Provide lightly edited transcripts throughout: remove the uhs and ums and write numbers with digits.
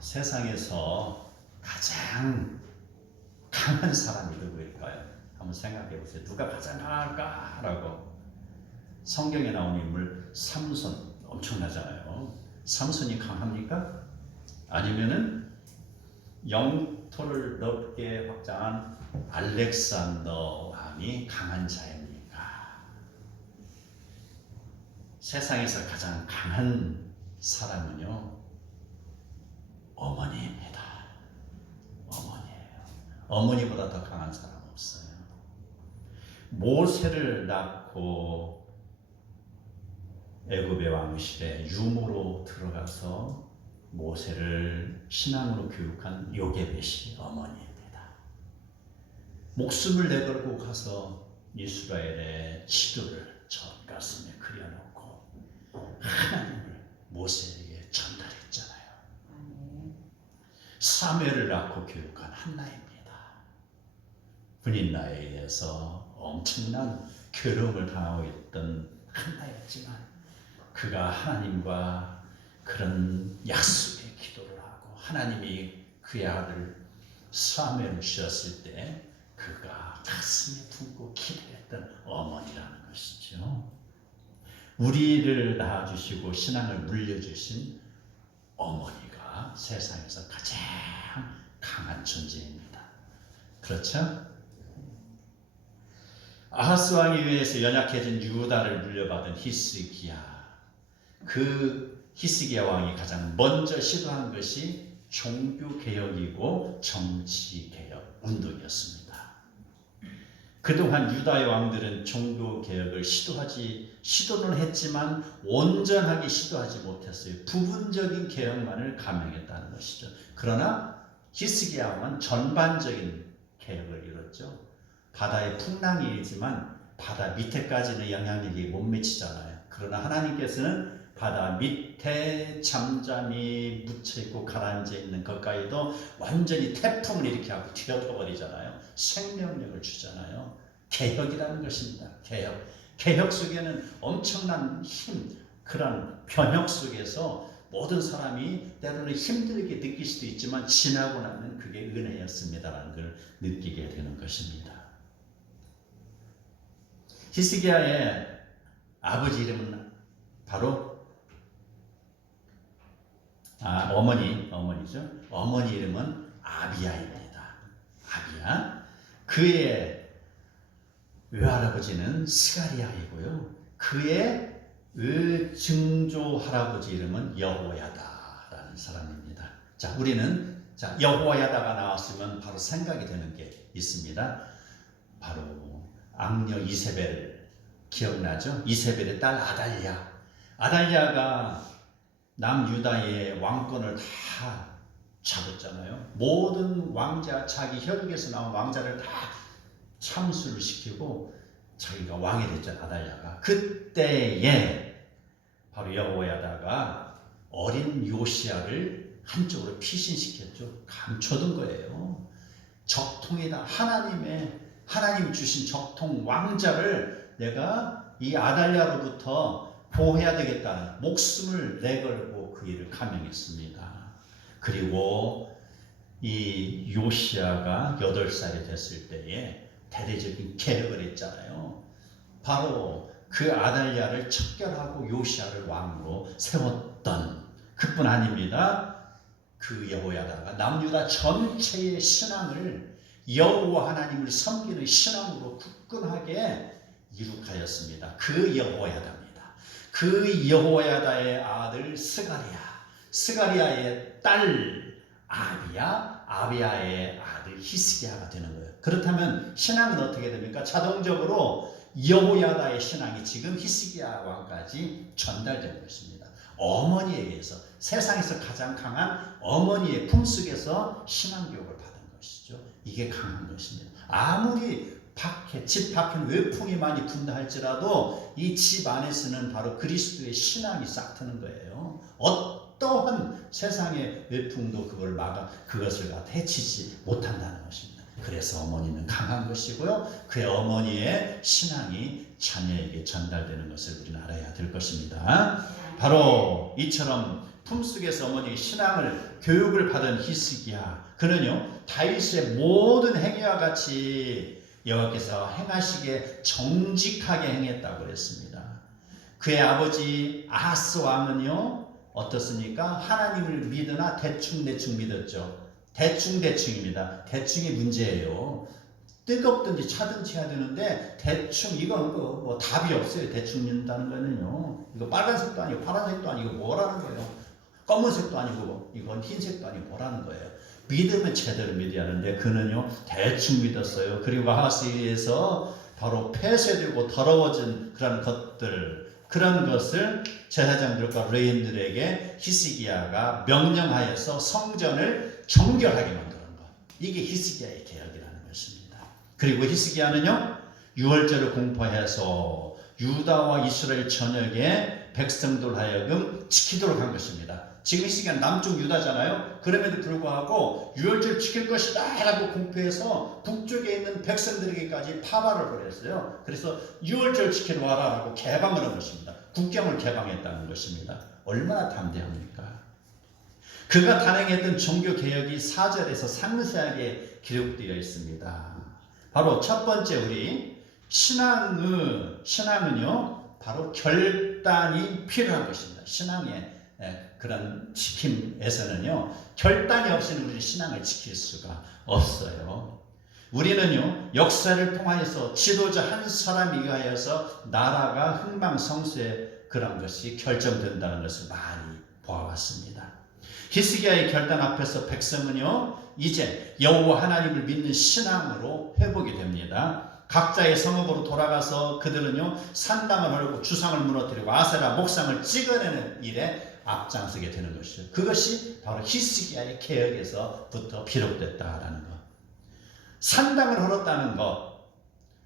세상에서 가장 강한 사람이 누구일까요? 한번 생각해 보세요. 누가 가장 강할까라고. 성경에 나오는 인물 삼손 엄청나잖아요. 삼손이 강합니까? 아니면은 영토를 넓게 확장한 알렉산더 왕이 강한 자입니까? 세상에서 가장 강한 사람은요, 어머니입니다. 어머니예요. 어머니보다 더 강한 사람 없어요. 모세를 낳고 애굽의 왕실에 유모로 들어가서 모세를 신앙으로 교육한 요게벳이 어머니입니다. 목숨을 내걸고 가서 이스라엘의 지도를 전 가슴에 그려놓고 하나님을 모세에게 전달했잖아요. 사무엘을 낳고 교육한 한나입니다. 분인나에 의해서 엄청난 괴로움을 당하고 있던 한나였지만 그가 하나님과 그런 약속의 기도를 하고 하나님이 그의 아들 사무엘을 주셨을 때 그가 가슴에 품고 기도했던 어머니라는 것이죠. 우리를 낳아주시고 신앙을 물려주신 어머니가 세상에서 가장 강한 존재입니다. 그렇죠? 아하스 왕에 의해서 연약해진 유다를 물려받은 히스기야. 그 히스기야 왕이 가장 먼저 시도한 것이 종교개혁이고 정치개혁 운동이었습니다. 그동안 유다의 왕들은 종교개혁을 시도는 했지만 온전하게 시도하지 못했어요. 부분적인 개혁만을 감행했다는 것이죠. 그러나 히스기야 왕은 전반적인 개혁을 이뤘죠. 바다의 풍랑이지만 바다 밑에까지는 영향력이 못 미치잖아요. 그러나 하나님께서는 바다 밑에 잠잠히 묻혀있고 가라앉아 있는 것까지도 완전히 태풍을 일으켜서 뒤엎어버리잖아요. 생명력을 주잖아요. 개혁이라는 것입니다. 개혁 속에는 엄청난 힘, 그런 변혁 속에서 모든 사람이 때로는 힘들게 느낄 수도 있지만 지나고 나면 그게 은혜였습니다라는 걸 느끼게 되는 것입니다. 히스기야의 아버지 이름은 바로 어머니죠. 어머니 이름은 아비야입니다. 아비야. 그의 외할아버지는 스가리야이고요. 그의 증조 할아버지 이름은 여호야다라는 사람입니다. 자, 우리는 여호야다가 나왔으면 바로 생각이 되는 게 있습니다. 바로 악녀 이세벨 기억나죠? 이세벨의 딸 아달랴. 아달랴가 남유다의 왕권을 다 잡았잖아요. 모든 왕자, 자기 혈육에서 나온 왕자를 다 참수를 시키고 자기가 왕이 됐잖아요. 아달랴가. 그때에 바로 여호야다가 어린 요시야를 한쪽으로 피신시켰죠. 감춰둔 거예요. 적통이다. 하나님 주신 적통 왕자를 내가 이 아달랴로부터 보호해야 되겠다는 목숨을 내걸고 그 일을 감행했습니다. 그리고 이 요시야가 8살이 됐을 때에 대대적인 개혁을 했잖아요. 바로 그 아달랴를 척결하고 요시야를 왕으로 세웠던 그뿐 아닙니다. 그 여호야다가 남유다 전체의 신앙을 여호와 하나님을 섬기는 신앙으로 굳건하게 이룩하였습니다. 그 여호야다입니다. 그 여호야다의 아들 스가리야의 딸 아비야의 아들 히스기야가 되는 거예요. 그렇다면 신앙은 어떻게 됩니까? 자동적으로 여호야다의 신앙이 지금 히스기야 왕까지 전달된 것입니다. 어머니에 의해서 세상에서 가장 강한 어머니의 품속에서 신앙교육을 받은 것이죠. 이게 강한 것입니다. 아무리 집 밖에 외풍이 많이 분다 할지라도 이 집 안에서는 바로 그리스도의 신앙이 싹트는 거예요. 어떠한 세상의 외풍도 그것을 다 해치지 못한다는 것입니다. 그래서 어머니는 강한 것이고요. 그의 어머니의 신앙이 자녀에게 전달되는 것을 우리는 알아야 될 것입니다. 바로 이처럼 품속에서 어머니의 신앙을 교육을 받은 히스기야, 그는요 다윗의 모든 행위와 같이 여호와께서 행하시기에 정직하게 행했다고 그랬습니다. 그의 아버지 아하스 왕은요 어떻습니까? 하나님을 믿으나 대충 믿었죠. 대충입니다. 대충이 문제예요. 뜨겁든지 차든지 해야 되는데 대충 이건 뭐 답이 없어요. 대충 믿는다는 거는요. 이거 빨간색도 아니고 파란색도 아니고 뭐라는 거예요. 검은색도 아니고 이건 흰색도 아니고 뭐라는 거예요. 믿으면 제대로 믿어야 하는데 그는요 대충 믿었어요. 그리고 아하스에 의해서 바로 폐쇄되고 더러워진 그런 것을 제사장들과 레위인들에게 히스기야가 명령하여서 성전을 정결하게 만드는 것. 이게 히스기야의 개혁이라는 것입니다. 그리고 히스기야는요 유월절을 공포해서 유다와 이스라엘 전역에 백성들 하여금 지키도록 한 것입니다. 지금 히스기야는 남쪽 유다잖아요. 그럼에도 불구하고 유월절 지킬 것이다 라고 공포해서 북쪽에 있는 백성들에게까지 파발을 보냈어요. 그래서 유월절 지키러 와라 라고 개방을 한 것입니다. 국경을 개방했다는 것입니다. 얼마나 담대합니까? 그가 단행했던 종교개혁이 4절에서 상세하게 기록되어 있습니다. 바로 첫 번째 우리 신앙은요 바로 결단이 필요한 것입니다. 신앙의 그런 지킴에서는요 결단이 없이는 우리는 신앙을 지킬 수가 없어요. 우리는요 역사를 통하여서 지도자 한 사람에 의하여서 나라가 흥망성쇠의 그런 것이 결정된다는 것을 많이 보아왔습니다. 히스기야의 결단 앞에서 백성은요 이제 여호와 하나님을 믿는 신앙으로 회복이 됩니다. 각자의 성읍으로 돌아가서 그들은요 산당을 헐고 주상을 무너뜨리고 아세라 목상을 찍어내는 일에 앞장서게 되는 것이죠. 그것이 바로 히스기야의 개혁에서부터 비롯됐다라는 것. 산당을 헐었다는 것.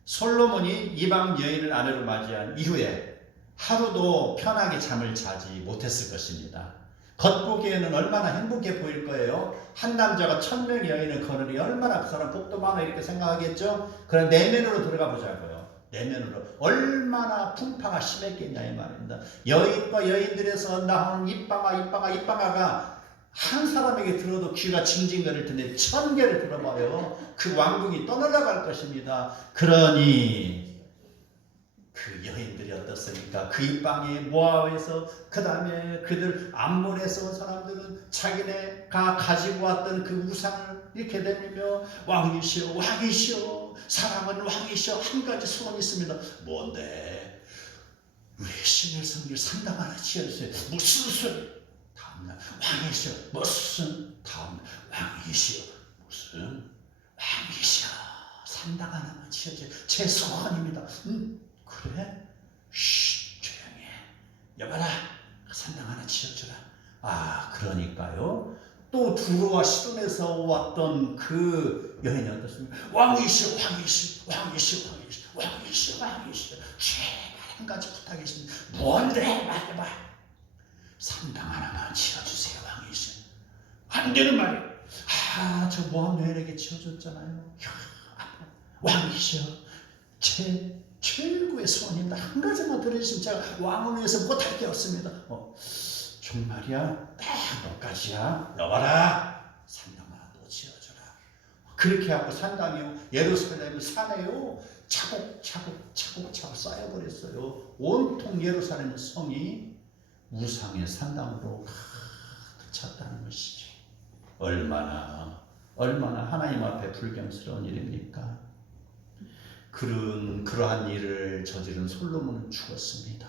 솔로몬이 이방 여인을 아내로 맞이한 이후에 하루도 편하게 잠을 자지 못했을 것입니다. 겉보기에는 얼마나 행복해 보일 거예요. 한 남자가 1000명의 여인을 거느리 얼마나 그 사람 복도 많아 이렇게 생각하겠죠. 그럼 내면으로 들어가 보자고요. 내면으로 얼마나 풍파가 심했겠냐 이 말입니다. 여인과 여인들에서 나오는 입방아가 한 사람에게 들어도 귀가 징징거릴 텐데 1000개를 들어봐요. 그 왕궁이 떠날아갈 것입니다. 그러니 그 여인들이 어떻습니까? 그 입방에 모압에서 그 다음에 그들 암몬에서 온 사람들은 자기네가 가지고 왔던 그 우상을 이렇게 내밀며 왕이시여 사랑은 왕이시여 한 가지 소원이 있습니다. 뭔데? 우리 신을 섬길 산당 하나 지어주세요. 무슨 소리? 다음날 왕이시여 무슨? 다음날 왕이시여 무슨? 왕이시여 산당 하나만 지어주세요. 제 소원입니다. 그래? 쉿 조용히 해. 여봐라 산당 하나 지어주라. 아 그러니까요. 또 두로와 시돈에서 왔던 그 여인이 어떻습니까? 왕이시여 제발 한 가지 부탁이 있습니다. 뭔데? 말해봐. 산당 하나만 지어주세요 왕이시여. 안 되는 말이야. 저 모압 여인에게 지어줬잖아요. 왕이시여 제 최고의 소원입니다. 한 가지만 들어주시면 제가 왕을 위해서 못할 게 없습니다. 정말이야? 딱 너까지야? 여봐라 산당 하나 또 지어줘라. 그렇게 하고 산당이요 예루살렘 산에요 차곡차곡 쌓여버렸어요. 온통 예루살렘 성이 우상의 산당으로 가득 찼다는 것이죠. 얼마나 하나님 앞에 불경스러운 일입니까? 그러한 일을 저지른 솔로몬은 죽었습니다.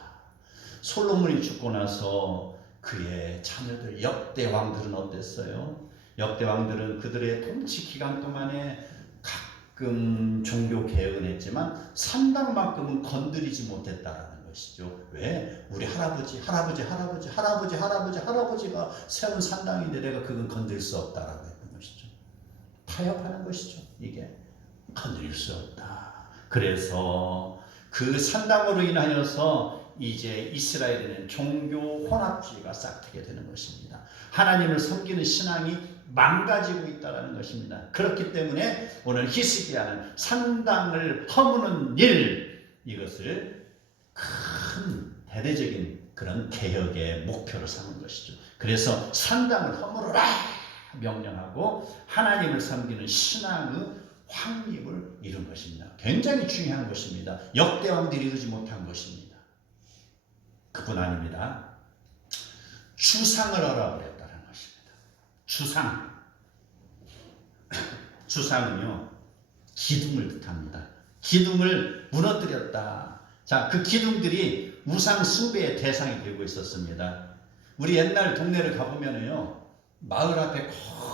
솔로몬이 죽고 나서 그의 자녀들 역대 왕들은 어땠어요? 역대 왕들은 그들의 통치 기간 동안에 가끔 종교 개혁은 했지만 산당만큼은 건드리지 못했다라는 것이죠. 왜? 우리 할아버지가 세운 산당인데 내가 그건 건드릴 수 없다라고 했던 것이죠. 타협하는 것이죠. 이게 건드릴 수 없다. 그래서 그 산당으로 인하여서 이제 이스라엘에는 종교 혼합주의가 싹트게 되는 것입니다. 하나님을 섬기는 신앙이 망가지고 있다는 것입니다. 그렇기 때문에 오늘 히스기야는 산당을 허무는 일, 이것을 큰 대대적인 그런 개혁의 목표로 삼은 것이죠. 그래서 산당을 허물어라 명령하고 하나님을 섬기는 신앙의 확립을 이룬 것입니다. 굉장히 중요한 것입니다. 역대 왕들이 이루지 못한 것입니다. 그뿐 아닙니다. 주상을 알아버렸다는 것입니다. 주상은요, 기둥을 뜻합니다. 기둥을 무너뜨렸다. 자, 그 기둥들이 우상 숭배의 대상이 되고 있었습니다. 우리 옛날 동네를 가보면요, 마을 앞에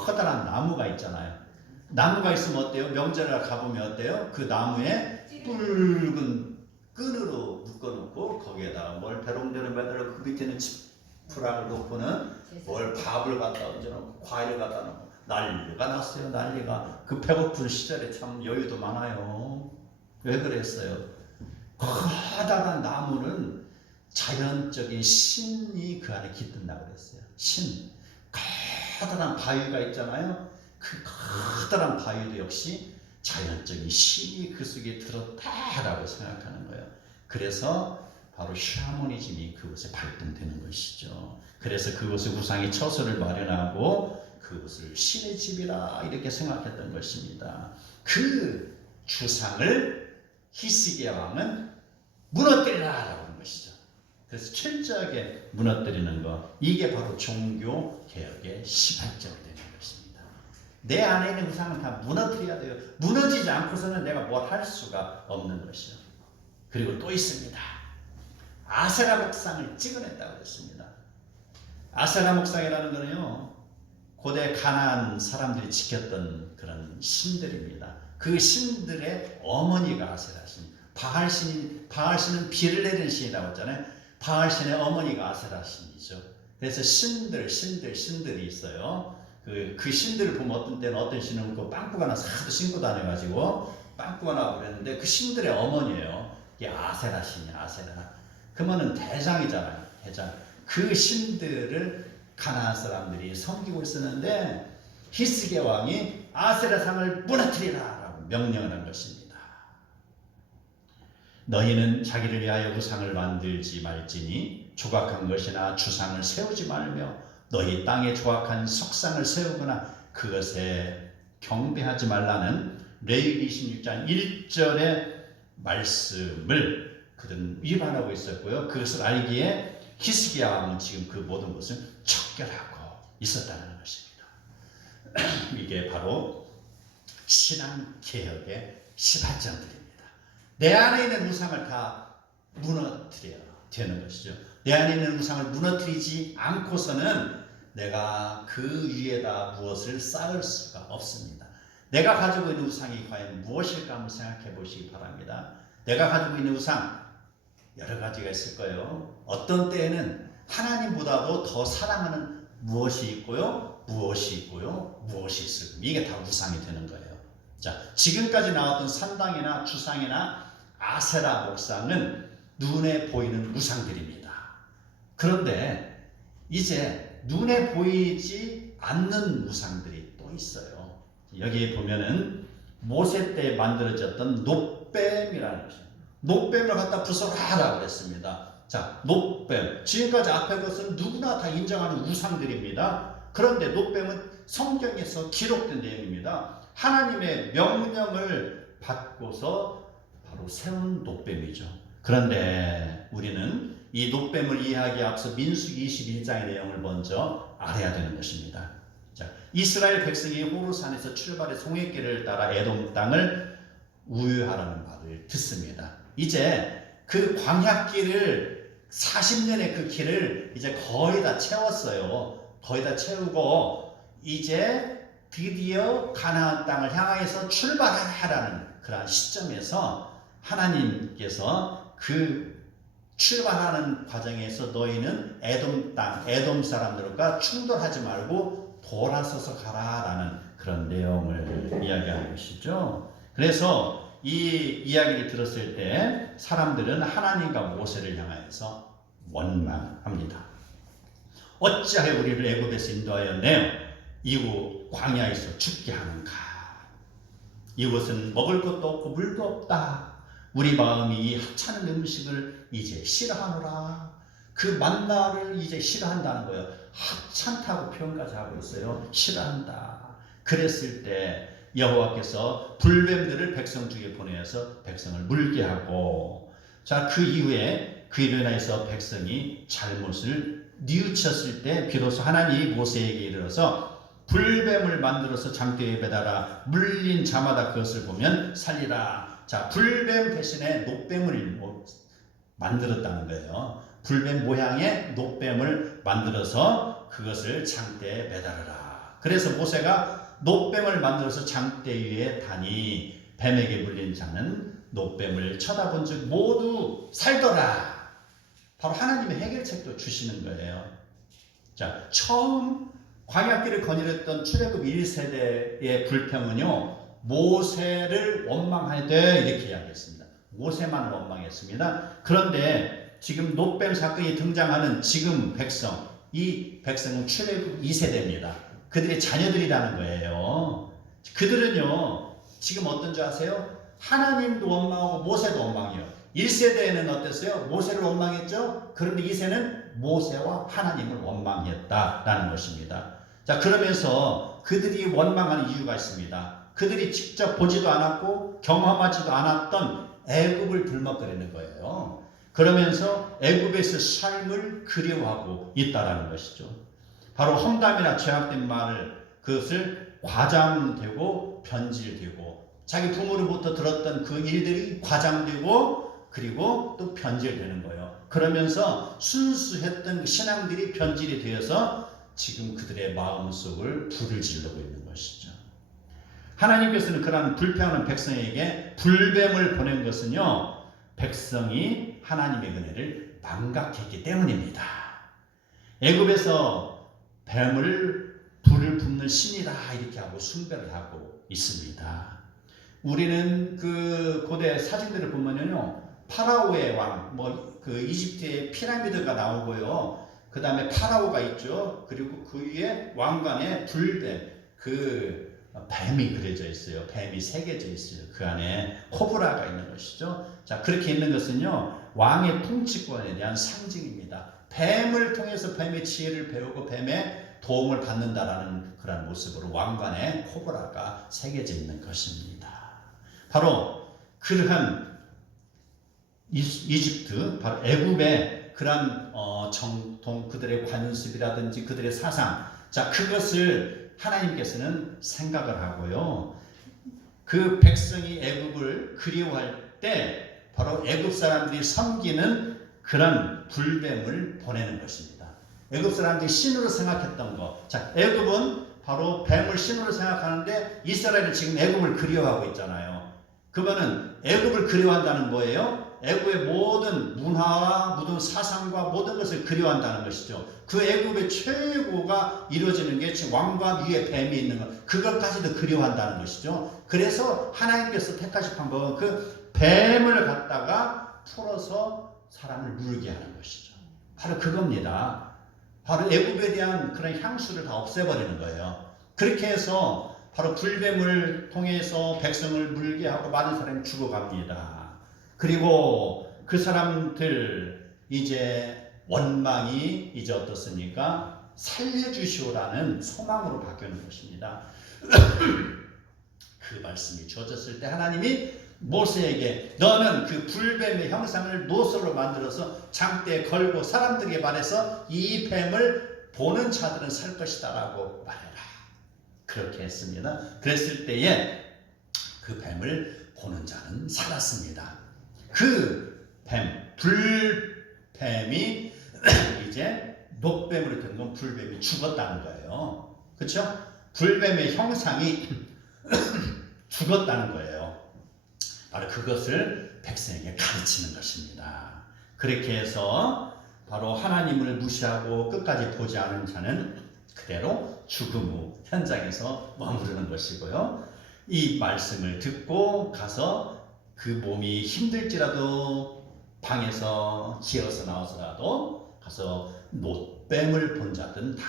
커다란 나무가 있잖아요. 나무가 있으면 어때요? 명절에 가보면 어때요? 그 나무에 붉은 끈으로 묶어놓고 거기에다가 뭘 배롱대로 매달려 그 밑에는 지푸라기를 놓고는 뭘 밥을 갖다 얹어놓고 과일을 갖다 놓고 난리가 났어요. 난리가. 그 배고픈 시절에 참 여유도 많아요. 왜 그랬어요? 커다란 나무는 자연적인 신이 그 안에 깃든다고 그랬어요. 신. 커다란 바위가 있잖아요. 그 커다란 바위도 역시 자연적인 신이 그 속에 들었다라고 생각하는 거예요. 그래서 바로 샤머니즘이 그곳에 발동되는 것이죠. 그래서 그곳에 우상이 처소를 마련하고 그것을 신의 집이라 이렇게 생각했던 것입니다. 그 주상을 히스기야 왕은 무너뜨리라라고 하는 것이죠. 그래서 철저하게 무너뜨리는 것, 이게 바로 종교 개혁의 시발점이 되는 것입니다. 내 안에 있는 우상은 다 무너뜨려야 돼요. 무너지지 않고서는 내가 뭘 할 수가 없는 것이요. 그리고 또 있습니다. 아세라 목상을 찍어냈다고 했습니다. 아세라 목상이라는 것은요, 고대 가나안 사람들이 지켰던 그런 신들입니다. 그 신들의 어머니가 아세라 신. 바알신은 비를 내리는 신이라고 했잖아요. 바알신의 어머니가 아세라 신이죠. 그래서 신들이 있어요. 그 신들을 보면 어떤 때는 어떤 신은 그 빵꾸가 나서 하도 신고 다녀가지고 빵꾸가 나고 그랬는데 그 신들의 어머니예요. 이게 아세라 신이야, 아세라. 그러면은 대장이잖아요, 대장. 그 신들을 가나안 사람들이 섬기고 있었는데 히스기야 왕이 아세라 상을 무너뜨리라라고 명령을 한 것입니다. 너희는 자기를 위하여 우상을 만들지 말지니 조각한 것이나 주상을 세우지 말며 너희 땅에 조각한 석상을 세우거나 그것에 경배하지 말라는 레위기 26장 1절의 말씀을 그들은 위반하고 있었고요. 그것을 알기에 히스기야 왕은 지금 그 모든 것을 척결하고 있었다는 것입니다. 이게 바로 신앙개혁의 시발점들입니다. 내 안에 있는 우상을 다 무너뜨려야 되는 것이죠. 내 안에 있는 우상을 무너뜨리지 않고서는 내가 그 위에다 무엇을 쌓을 수가 없습니다. 내가 가지고 있는 우상이 과연 무엇일까 한번 생각해 보시기 바랍니다. 내가 가지고 있는 우상 여러 가지가 있을 거예요. 어떤 때에는 하나님보다도 더 사랑하는 무엇이 있고요, 무엇이 있을 거예요. 이게 다 우상이 되는 거예요. 자, 지금까지 나왔던 산당이나 주상이나 아세라 목상은 눈에 보이는 우상들입니다. 그런데 이제 눈에 보이지 않는 우상들이 또 있어요. 여기에 보면은 모세 때 만들어졌던 놋뱀이라는 것입니다. 놋뱀을 갖다 부숴라라고 그랬습니다. 자, 놋뱀. 지금까지 앞에 것은 누구나 다 인정하는 우상들입니다. 그런데 놋뱀은 성경에서 기록된 내용입니다. 하나님의 명령을 받고서 바로 세운 놋뱀이죠. 그런데 우리는 이 놋뱀을 이해하기에 앞서 민수기 21장의 내용을 먼저 알아야 되는 것입니다. 자, 이스라엘 백성이 호르산에서 출발해 송해길을 따라 에돔 땅을 우회하라는 말을 듣습니다. 이제 그 광야길을 40년의 그 길을 이제 거의 다 채웠어요. 거의 다 채우고 이제 드디어 가나안 땅을 향해서 출발하라는 그러한 시점에서 하나님께서 그 출발하는 과정에서 너희는 에돔 땅, 에돔 사람들과 충돌하지 말고 돌아서서 가라라는 그런 내용을 이야기하는 것이죠. 그래서 이 이야기를 들었을 때 사람들은 하나님과 모세를 향하여서 원망합니다. 어찌하여 우리를 애굽에서 인도하여 내어 이후 광야에서 죽게 하는가. 이곳은 먹을 것도 없고 물도 없다. 우리 마음이 이 하찮은 음식을 이제 싫어하노라. 그 만나를 이제 싫어한다는 거예요. 하찮다고 표현까지 하고 있어요. 싫어한다. 그랬을 때 여호와께서 불뱀들을 백성 중에 보내서 백성을 물게 하고, 자, 그 이후에 그로 인해서 백성이 잘못을 뉘우쳤을 때 비로소 하나님이 모세에게 이르러서 불뱀을 만들어서 장대에 매달아 물린 자마다 그것을 보면 살리라. 자, 불뱀 대신에 노뱀을 만들었다는 거예요. 불뱀 모양의 노뱀을 만들어서 그것을 장대에 매달아라. 그래서 모세가 노뱀을 만들어서 장대 위에 다니 뱀에게 물린 자는 노뱀을 쳐다본 즉 모두 살더라. 바로 하나님의 해결책도 주시는 거예요. 자, 처음 광야길을 거닐었던 출애굽 1세대의 불평은요, 모세를 원망하되 이렇게 이야기했습니다. 모세만 원망했습니다. 그런데 지금 노뱀 사건이 등장하는 지금 백성, 이 백성은 출애굽 2세대입니다. 그들의 자녀들이라는 거예요. 그들은요, 지금 어떤 줄 아세요? 하나님도 원망하고 모세도 원망해요. 1세대에는 어땠어요? 모세를 원망했죠? 그런데 2세는 모세와 하나님을 원망했다라는 것입니다. 자, 그러면서 그들이 원망하는 이유가 있습니다. 그들이 직접 보지도 않았고 경험하지도 않았던 애굽을 들먹거리는 거예요. 그러면서 애굽에서 삶을 그리워하고 있다라는 것이죠. 바로 험담이나 죄악된 말을, 그것을 과장되고 변질되고 자기 부모로부터 들었던 그 일들이 과장되고 그리고 또 변질되는 거예요. 그러면서 순수했던 신앙들이 변질이 되어서 지금 그들의 마음속을 불을 지르고 있는 것이죠. 하나님께서는 그러한 불평하는 백성에게 불뱀을 보낸 것은요, 백성이 하나님의 은혜를 망각했기 때문입니다. 애굽에서 뱀을 불을 뿜는 신이라 이렇게 하고 숭배를 하고 있습니다. 우리는 그 고대 사진들을 보면요, 파라오의 왕, 그 이집트의 피라미드가 나오고요, 그 다음에 파라오가 있죠. 그리고 그 위에 왕관에 불뱀, 그 뱀이 그려져 있어요. 뱀이 새겨져 있어요. 그 안에 코브라가 있는 것이죠. 자, 그렇게 있는 것은요, 왕의 통치권에 대한 상징입니다. 뱀을 통해서 뱀의 지혜를 배우고 뱀의 도움을 받는다라는 그런 모습으로 왕관에 코브라가 새겨져 있는 것입니다. 바로 그러한 이집트, 바로 애굽의 그러한 정통, 그들의 관습이라든지 그들의 사상, 자, 그것을 하나님께서는 생각을 하고요, 그 백성이 애굽을 그리워할 때 바로 애굽 사람들이 섬기는 그런 불뱀을 보내는 것입니다. 애굽 사람들이 신으로 생각했던 것, 자, 애굽은 바로 뱀을 신으로 생각하는데 이스라엘은 지금 애굽을 그리워하고 있잖아요. 그러면은 애굽을 그리워한다는 거예요. 애굽의 모든 문화와 모든 사상과 모든 것을 그리워한다는 것이죠. 그 애굽의 최고가 이루어지는 게 지금 왕관 위에 뱀이 있는 것, 그것까지도 그리워한다는 것이죠. 그래서 하나님께서 택하신 방법은 그 뱀을 갖다가 풀어서 사람을 물게 하는 것이죠. 바로 그겁니다. 바로 애굽에 대한 그런 향수를 다 없애버리는 거예요. 그렇게 해서 바로 불뱀을 통해서 백성을 물게 하고 많은 사람이 죽어갑니다. 그리고 그 사람들 이제 원망이 이제 어떻습니까? 살려주시오라는 소망으로 바뀌는 것입니다. 그 말씀이 주어졌을 때 하나님이 모세에게 너는 그 불뱀의 형상을 노소로 만들어서 장대에 걸고 사람들에게 말해서 이 뱀을 보는 자들은 살 것이다 라고 말해라. 그렇게 했습니다. 그랬을 때에 그 뱀을 보는 자는 살았습니다. 그 뱀, 불뱀이 이제 녹뱀으로 된 건 불뱀이 죽었다는 거예요. 그렇죠? 불뱀의 형상이 죽었다는 거예요. 바로 그것을 백성에게 가르치는 것입니다. 그렇게 해서 바로 하나님을 무시하고 끝까지 보지 않은 자는 그대로 죽음 후 현장에서 머무르는 것이고요. 이 말씀을 듣고 가서 그 몸이 힘들지라도 방에서 지어서 나와서라도 가서 노뱀을 본 자들은 다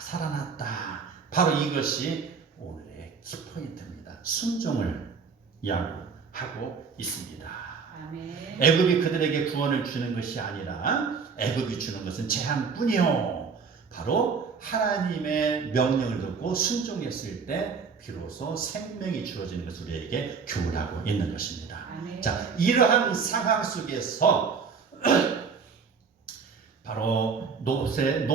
살아났다, 바로 이것이 오늘의 키포인트입니다. 순종을 야구하고 있습니다. 아멘. 애굽이 그들에게 구원을 주는 것이 아니라 애굽이 주는 것은 재앙뿐이요. 바로 하나님의 명령을 듣고 순종했을 때 비로소 생명이 주어지는 것을 우리에게 교훈하고 있는 것입니다. 아멘. 자, 이러한 상황 속에서 바로 모세에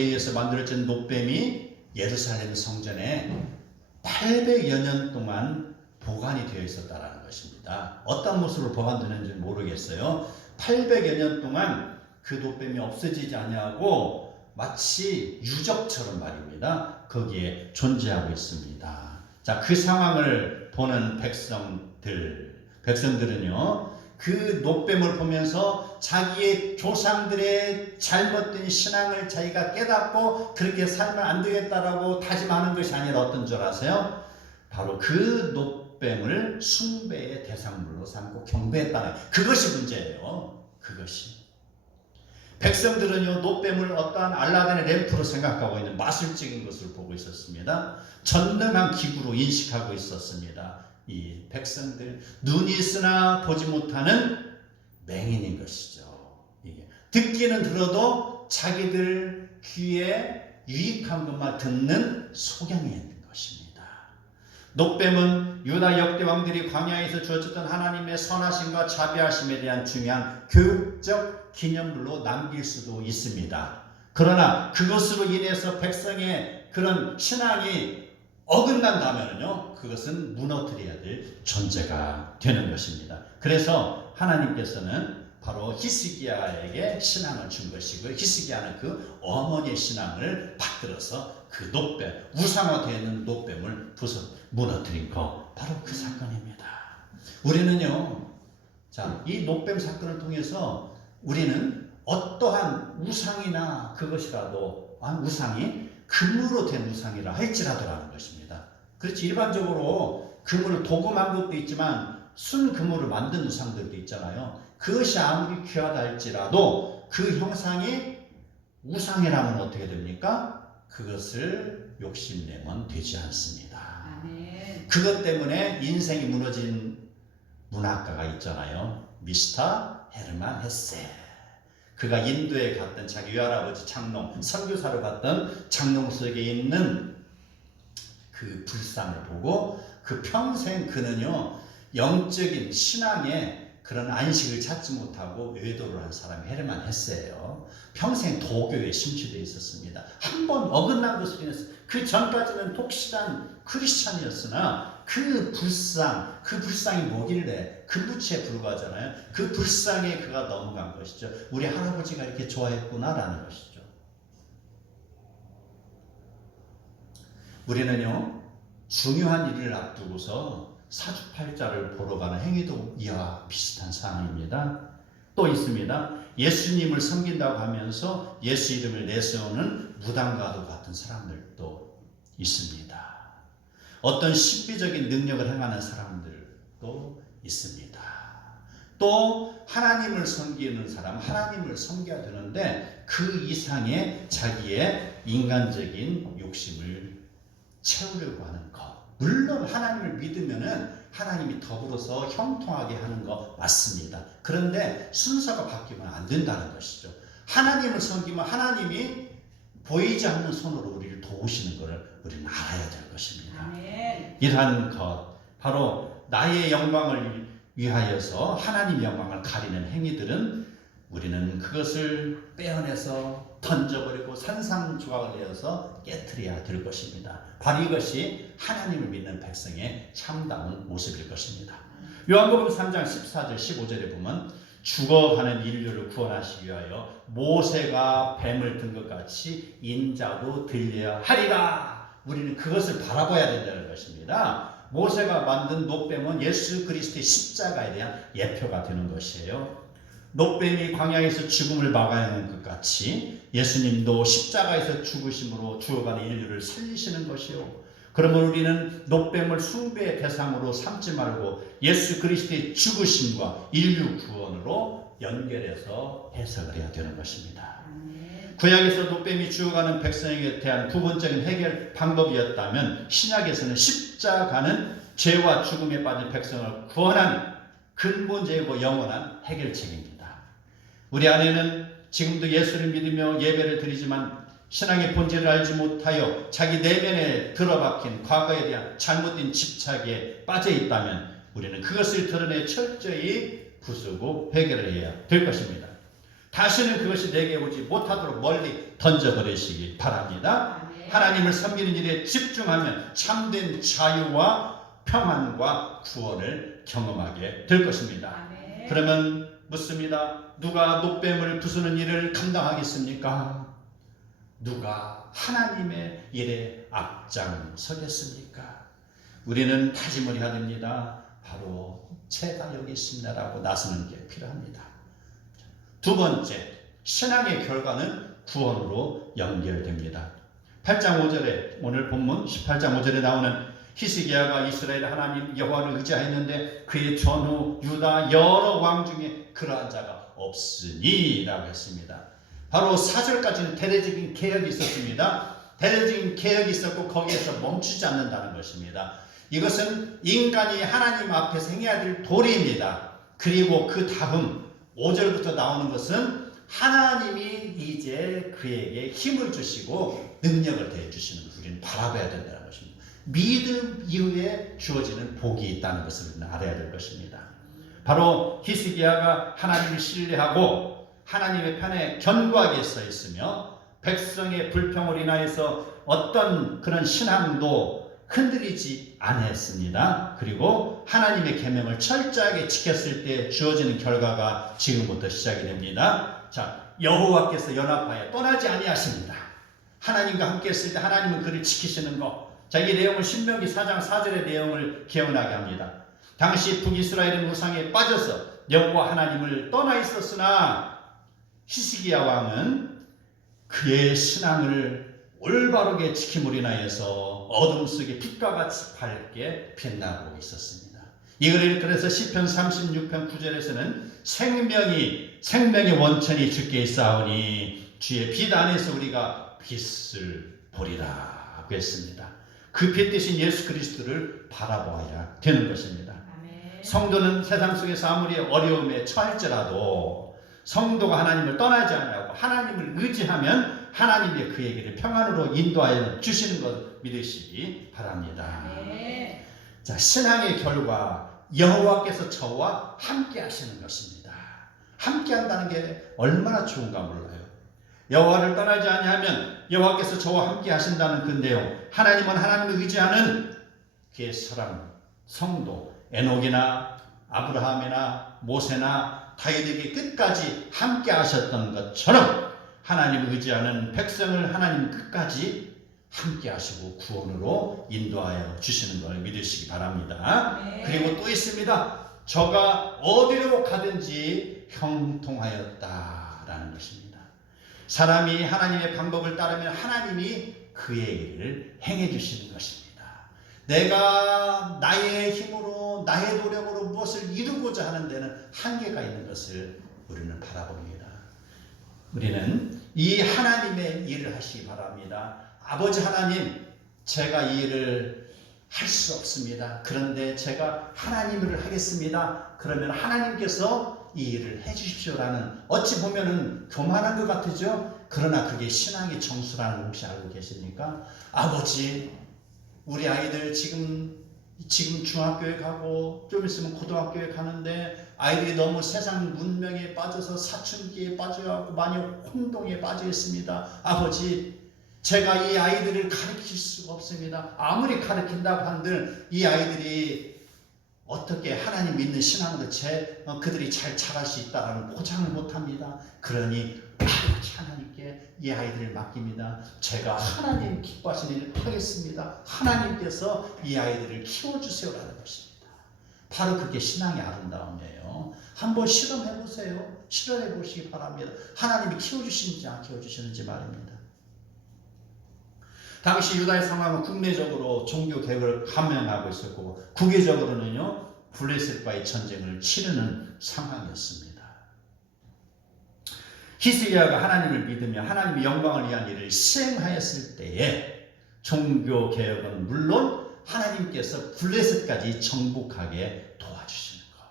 의해서 만들어진 놋뱀이 예루살렘 성전에 800여 년 동안 보관이 되어 있었다라는 것입니다. 어떤 모습으로 보관되는지 모르겠어요. 800여 년 동안 그 놋뱀이 없어지지 않냐고 마치 유적처럼 말입니다. 거기에 존재하고 있습니다. 자, 그 상황을 보는 백성들은요, 그 놋뱀을 보면서 자기의 조상들의 잘못된 신앙을 자기가 깨닫고 그렇게 살면 안 되겠다라고 다짐하는 것이 아니라 어떤 줄 아세요? 바로 그 놋뱀을 숭배의 대상물로 삼고 경배했다는 그것이 문제예요. 그것이. 백성들은요, 놋뱀을 어떠한 알라딘의 램프로 생각하고 있는 마술적인 것을 보고 있었습니다. 전능한 기구로 인식하고 있었습니다. 이 백성들, 눈이 있으나 보지 못하는 맹인인 것이죠. 이게 듣기는 들어도 자기들 귀에 유익한 것만 듣는 소경이 있는 것입니다. 놋뱀은 유다 역대 왕들이 광야에서 주어졌던 하나님의 선하심과 자비하심에 대한 중요한 교육적 기념물로 남길 수도 있습니다. 그러나 그것으로 인해서 백성의 그런 신앙이 어긋난다면요, 그것은 무너뜨려야 될 존재가 되는 것입니다. 그래서 하나님께서는 바로 히스기야에게 신앙을 준 것이고, 히스기야는 그 어머니의 신앙을 받들어서 그 놋뱀, 우상화되어 있는 놋뱀을 무너뜨린 거, 바로 그 사건입니다. 우리는요, 자, 이 놋뱀 사건을 통해서 우리는 어떠한 우상이나 그것이라도, 우상이 금으로 된 우상이라 할지라도라는 것입니다. 그렇지, 일반적으로 금을 도금한 것도 있지만 순금으로 만든 우상들도 있잖아요. 그것이 아무리 귀하다 할지라도 그 형상이 우상이라면 어떻게 됩니까? 그것을 욕심내면 되지 않습니다. 아멘. 그것 때문에 인생이 무너진 문학가가 있잖아요. 미스터 헤르만 헤세. 그가 인도에 갔던 자기 외할아버지 장롱, 선교사로 갔던 장롱 속에 있는 그 불상을 보고 그 평생 그는요, 영적인 신앙에 그런 안식을 찾지 못하고 외도를 한 사람이 헤르만 헤세예요. 평생 도교에 심취되어 있었습니다. 한 번 어긋난 것으로 인해서 그 전까지는 독실한 크리스찬이었으나 그 불상이 뭐길래 금부치에 불과하잖아요. 그 불상에 그가 넘어간 것이죠. 우리 할아버지가 이렇게 좋아했구나라는 것이죠. 우리는요, 중요한 일을 앞두고서 사주팔자를 보러 가는 행위도 이와 비슷한 상황입니다. 또 있습니다. 예수님을 섬긴다고 하면서 예수 이름을 내세우는 무당과도 같은 사람들도 있습니다. 어떤 신비적인 능력을 행하는 사람들도 있습니다. 또 하나님을 섬기는 사람, 하나님을 섬겨야 되는데 그 이상의 자기의 인간적인 욕심을 채우려고 하는 것. 물론 하나님을 믿으면은 하나님이 더불어서 형통하게 하는 거 맞습니다. 그런데 순서가 바뀌면 안 된다는 것이죠. 하나님을 섬기면 하나님이 보이지 않는 손으로 우리를 도우시는 것을 우리는 알아야 될 것입니다. 아멘. 이러한 것, 바로 나의 영광을 위하여서 하나님의 영광을 가리는 행위들은 우리는 그것을 빼어내서 던져버리고 산산조각을 내어서 깨트려야 될 것입니다. 바로 이것이 하나님을 믿는 백성의 참다운 모습일 것입니다. 요한복음 3장 14절 15절에 보면 죽어가는 인류를 구원하시기 위하여 모세가 뱀을 든 것 같이 인자도 들려야 하리라. 우리는 그것을 바라봐야 된다는 것입니다. 모세가 만든 놋뱀은 예수 그리스도의 십자가에 대한 예표가 되는 것이에요. 놋뱀이 광야에서 죽음을 막아내는 것 같이 예수님도 십자가에서 죽으심으로 죽어가는 인류를 살리시는 것이요. 그러면 우리는 놋뱀을 숭배의 대상으로 삼지 말고 예수 그리스도의 죽으심과 인류 구원으로 연결해서 해석을 해야 되는 것입니다. 구약에서 노뱀이 죽어가는 백성에게 대한 부분적인 해결 방법이었다면 신약에서는 십자가는 죄와 죽음에 빠진 백성을 구원하는 근본적이고 영원한 해결책입니다. 우리 안에는 지금도 예수를 믿으며 예배를 드리지만 신앙의 본질을 알지 못하여 자기 내면에 들어박힌 과거에 대한 잘못된 집착에 빠져 있다면 우리는 그것을 드러내 철저히 부수고 해결을 해야 될 것입니다. 다시는 그것이 내게 오지 못하도록 멀리 던져버리시기 바랍니다. 하나님을 섬기는 일에 집중하면 참된 자유와 평안과 구원을 경험하게 될 것입니다. 그러면 묻습니다. 누가 노뱀을 부수는 일을 감당하겠습니까? 누가 하나님의 일에 앞장서겠습니까? 우리는 다짐을 해야 됩니다. 바로 제가 여기 있습니다라고 나서는 게 필요합니다. 두 번째, 신앙의 결과는 구원으로 연결됩니다. 8장 5절에 오늘 본문 18장 5절에 나오는 히스기야가 이스라엘 하나님 여호와를 의지하였는데 그의 전후 유다 여러 왕 중에 그러한 자가 없으니 라고 했습니다. 바로 4절까지는 대대적인 개혁이 있었습니다. 대대적인 개혁이 있었고 거기에서 멈추지 않는다는 것입니다. 이것은 인간이 하나님 앞에서 행해야 될 도리입니다. 그리고 그 다음 5절부터 나오는 것은 하나님이 이제 그에게 힘을 주시고 능력을 더해 주시는 것을 우리는 바라봐야 된다는 것입니다. 믿음 이후에 주어지는 복이 있다는 것을 우리는 알아야 될 것입니다. 바로 히스기야가 하나님을 신뢰하고 하나님의 편에 견고하게 서 있으며 백성의 불평을 인하여서 어떤 그런 신앙도 흔들리지 않았습니다. 그리고 하나님의 계명을 철저하게 지켰을 때 주어지는 결과가 지금부터 시작이 됩니다. 자, 여호와께서 연합하여 떠나지 아니하십니다. 하나님과 함께 했을 때 하나님은 그를 지키시는 것. 자, 이 내용을 신명기 4장 4절의 내용을 기억나게 합니다. 당시 북이스라엘은 우상에 빠져서 여호와 하나님을 떠나 있었으나 히스기야 왕은 그의 신앙을 올바르게 지킴으로 인하여서 어둠 속에 빛과 같이 밝게 빛나고 있었습니다. 이걸 그래서 시편 36편 9절에서는 생명의 원천이 주께 있사오니 주의 빛 안에서 우리가 빛을 보리라 하고 했습니다. 그 빛 대신 예수 그리스도를 바라보아야 되는 것입니다. 성도는 세상 속에서 아무리 어려움에 처할지라도 성도가 하나님을 떠나지 않고 하나님을 의지하면 하나님의 그에게를 평안으로 인도하여 주시는 것 믿으시기 바랍니다. 자, 신앙의 결과 여호와께서 저와 함께 하시는 것입니다. 함께 한다는 게 얼마나 좋은가 몰라요. 여호와를 떠나지 아니하면 여호와께서 저와 함께 하신다는 그 내용, 하나님은 하나님을 의지하는 그의 사랑, 성도, 에녹이나 아브라함이나 모세나 다윗에게 끝까지 함께 하셨던 것처럼 하나님을 의지하는 백성을 하나님 끝까지 함께 하시고 구원으로 인도하여 주시는 걸 믿으시기 바랍니다. 그리고 또 있습니다. 저가 어디로 가든지 형통하였다라는 것입니다. 사람이 하나님의 방법을 따르면 하나님이 그의 일을 행해 주시는 것입니다. 내가 나의 힘으로 나의 노력으로 무엇을 이루고자 하는 데는 한계가 있는 것을 우리는 바라봅니다. 우리는 이 하나님의 일을 하시기 바랍니다. 아버지 하나님, 제가 이 일을 할 수 없습니다. 그런데 제가 하나님을 하겠습니다. 그러면 하나님께서 이 일을 해주십시오라는, 어찌 보면은 교만한 것 같으죠? 그러나 그게 신앙의 정수라는 걸 혹시 알고 계십니까? 아버지, 우리 아이들 지금 중학교에 가고 좀 있으면 고등학교에 가는데 아이들이 너무 세상 문명에 빠져서 사춘기에 빠져갖고 많이 혼동에 빠져 있습니다. 아버지, 제가 이 아이들을 가르칠 수가 없습니다. 아무리 가르친다고 한들 이 아이들이 어떻게 하나님 믿는 신앙으로 그들이 잘 자랄 수 있다라는 보장을 못합니다. 그러니 아버지 하나님께 이 아이들을 맡깁니다. 제가 하나님 기뻐하시는 일을 하겠습니다. 하나님께서 이 아이들을 키워주세요라는 것입니다. 바로 그게 신앙의 아름다움이에요. 한번 실험해보세요. 실험해보시기 바랍니다. 하나님이 키워주시는지 안 키워주시는지 말입니다. 당시 유다의 상황은 국내적으로 종교 개혁을 감행하고 있었고 국외적으로는요 블레셋과의 전쟁을 치르는 상황이었습니다. 히스기야가 하나님을 믿으며 하나님의 영광을 위한 일을 시행하였을 때에 종교 개혁은 물론 하나님께서 블레셋까지 정복하게 도와주시는 거.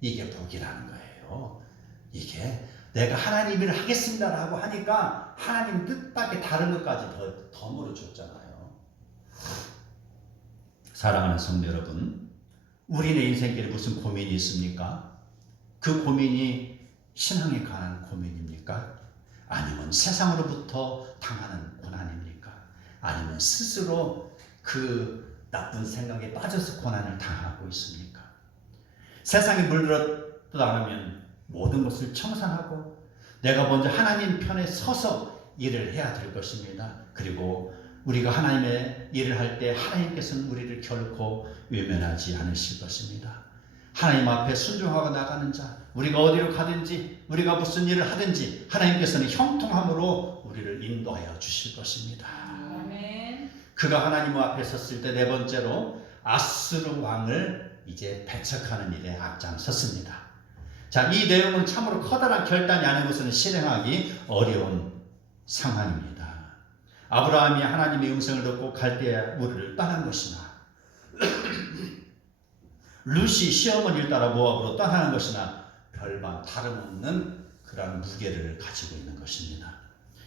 이게 복이라는 거예요. 이게 내가 하나님을 하겠습니다라고 하니까 하나님 뜻밖의 다른 것까지 더 물어줬잖아요. 사랑하는 성도 여러분, 우리의 인생길에 무슨 고민이 있습니까? 그 고민이 신앙에 관한 고민입니까? 아니면 세상으로부터 당하는 고난입니까? 아니면 스스로 그 나쁜 생각에 빠져서 고난을 당하고 있습니까? 세상에 물들었다면 모든 것을 청산하고 내가 먼저 하나님 편에 서서 일을 해야 될 것입니다. 그리고 우리가 하나님의 일을 할 때 하나님께서는 우리를 결코 외면하지 않으실 것입니다. 하나님 앞에 순종하고 나가는 자, 우리가 어디로 가든지 우리가 무슨 일을 하든지 하나님께서는 형통함으로 우리를 인도하여 주실 것입니다. 아멘. 그가 하나님 앞에 섰을 때 네 번째로 아수르 왕을 이제 배척하는 일에 앞장섰습니다. 자, 이 내용은 참으로 커다란 결단이 아닌 것은 실행하기 어려운 상황입니다. 아브라함이 하나님의 음성을 듣고 갈대아 우르를 떠난 것이나 룻이 시어머니를 따라 모압으로 떠나는 것이나 별반 다름없는 그러한 무게를 가지고 있는 것입니다.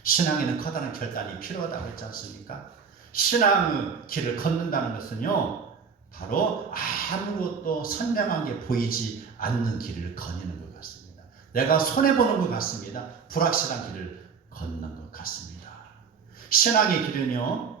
신앙에는 커다란 결단이 필요하다고 했지 않습니까? 신앙의 길을 걷는다는 것은요, 바로 아무것도 선명하게 보이지 않는 길을 거니는 것 같습니다. 내가 손해보는 것 같습니다. 불확실한 길을 걷는 것 같습니다. 신앙의 길은요,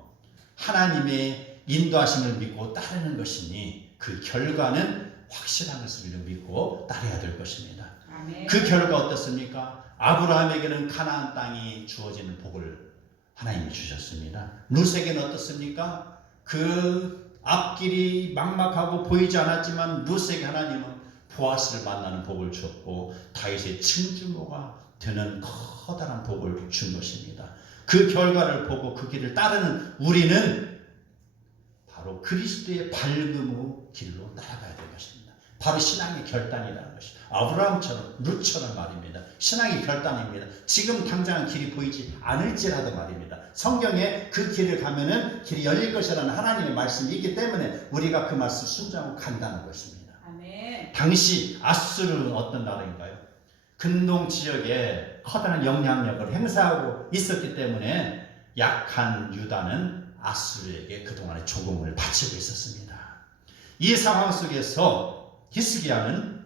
하나님의 인도하심을 믿고 따르는 것이니 그 결과는 확실한 것을 믿고 따라야 될 것입니다. 아멘. 그 결과 어떻습니까? 아브라함에게는 가나안 땅이 주어지는 복을 하나님이 주셨습니다. 룻에게는 어떻습니까? 그 앞길이 막막하고 보이지 않았지만 룻에게 하나님은 보아스를 만나는 복을 주었고 다윗의 증주모가 되는 커다란 복을 준 것입니다. 그 결과를 보고 그 길을 따르는 우리는 바로 그리스도의 밝음의 길로 따라가야 될 것입니다. 바로 신앙의 결단이라는 것입니다. 아브라함처럼 룻처럼 말입니다. 신앙의 결단입니다. 지금 당장은 길이 보이지 않을지라도 말입니다. 성경에 그 길을 가면은 길이 열릴 것이라는 하나님의 말씀이 있기 때문에 우리가 그 말씀 순종하고 간다는 것입니다. 아멘. 당시 아수르는 어떤 나라인가요? 근동 지역에 커다란 영향력을 행사하고 있었기 때문에 약한 유다는 아수르에게 그동안의 조공을 바치고 있었습니다. 이 상황 속에서 히스기야는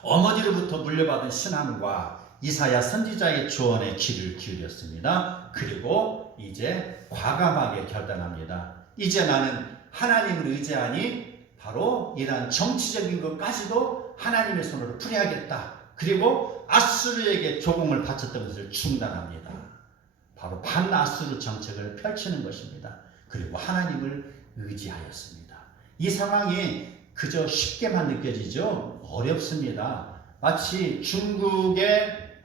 어머니로부터 물려받은 신앙과 이사야 선지자의 조언에 귀를 기울였습니다. 그리고 이제 과감하게 결단합니다. 이제 나는 하나님을 의지하니 바로 이러한 정치적인 것까지도 하나님의 손으로 풀어야겠다. 그리고 아수르에게 조공을 바쳤던 것을 중단합니다. 바로 반아수르 정책을 펼치는 것입니다. 그리고 하나님을 의지하였습니다. 이 상황이 그저 쉽게만 느껴지죠? 어렵습니다. 마치 중국의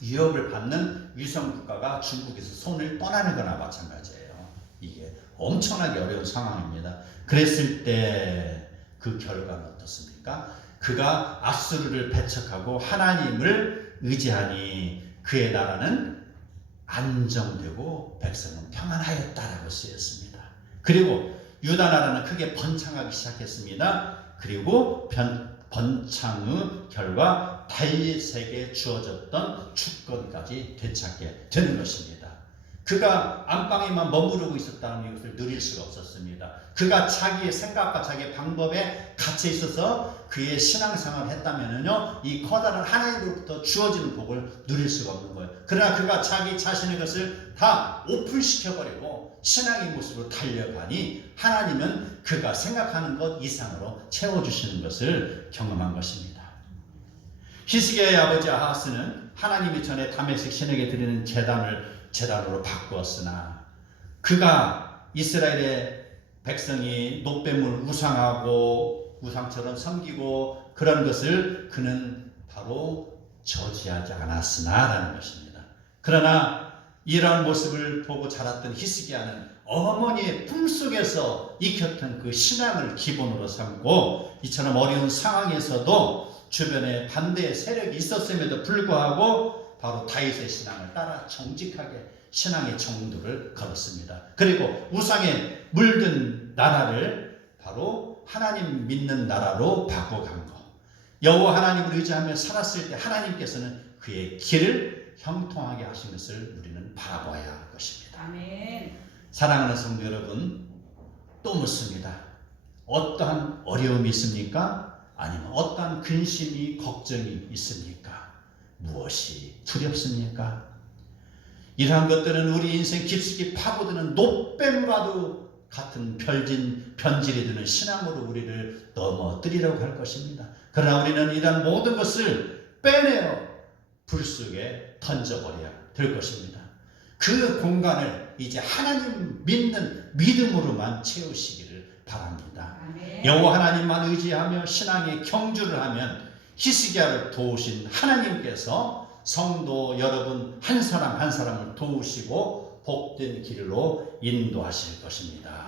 위협을 받는 위성국가가 중국에서 손을 떠나는 거나 마찬가지예요. 이게 엄청나게 어려운 상황입니다. 그랬을 때 그 결과는 어떻습니까? 그가 아수르를 배척하고 하나님을 의지하니 그의 나라는 안정되고 백성은 평안하였다라고 쓰였습니다. 그리고 유다 나라는 크게 번창하기 시작했습니다. 그리고 번창의 결과 다윗에게 주어졌던 주권까지 되찾게 되는 것입니다. 그가 안방에만 머무르고 있었다면 이것을 누릴 수가 없었습니다. 그가 자기의 생각과 자기의 방법에 갇혀 있어서 그의 신앙생활을 했다면요, 이 커다란 하나님으로부터 주어지는 복을 누릴 수가 없는 거예요. 그러나 그가 자기 자신의 것을 다 오픈시켜버리고 신앙의 모습으로 달려가니 하나님은 그가 생각하는 것 이상으로 채워주시는 것을 경험한 것입니다. 히스기야의 아버지 아하스는 하나님이 전에 다메섹 신에게 드리는 제단으로 바꾸었으나 그가 이스라엘의 백성이 노뱀을 우상하고 우상처럼 섬기고 그런 것을 그는 바로 저지하지 않았으나라는 것입니다. 그러나 이러한 모습을 보고 자랐던 히스기야는 어머니의 품속에서 익혔던 그 신앙을 기본으로 삼고 이처럼 어려운 상황에서도 주변에 반대의 세력이 있었음에도 불구하고 바로 다윗의 신앙을 따라 정직하게 신앙의 정도를 걸었습니다. 그리고 우상에 물든 나라를 바로 하나님 믿는 나라로 바꿔간 것. 여호와 하나님을 의지하며 살았을 때 하나님께서는 그의 길을 형통하게 하신 것을 우리는 바라봐야 할 것입니다. 아멘. 사랑하는 성도 여러분, 또 묻습니다. 어떠한 어려움이 있습니까? 아니면 어떠한 근심이 걱정이 있습니까? 무엇이 두렵습니까? 이러한 것들은 우리 인생 깊숙이 파고드는 노뱀과도 같은 변질이 되는 신앙으로 우리를 넘어뜨리려고 할 것입니다. 그러나 우리는 이러한 모든 것을 빼내어 불 속에 던져버려야 될 것입니다. 그 공간을 이제 하나님 믿는 믿음으로만 채우시기를 바랍니다. 아멘. 여호와 하나님만 의지하며 신앙의 경주를 하면 히스기야를 도우신 하나님께서 성도 여러분 한 사람 한 사람을 도우시고 복된 길로 인도하실 것입니다.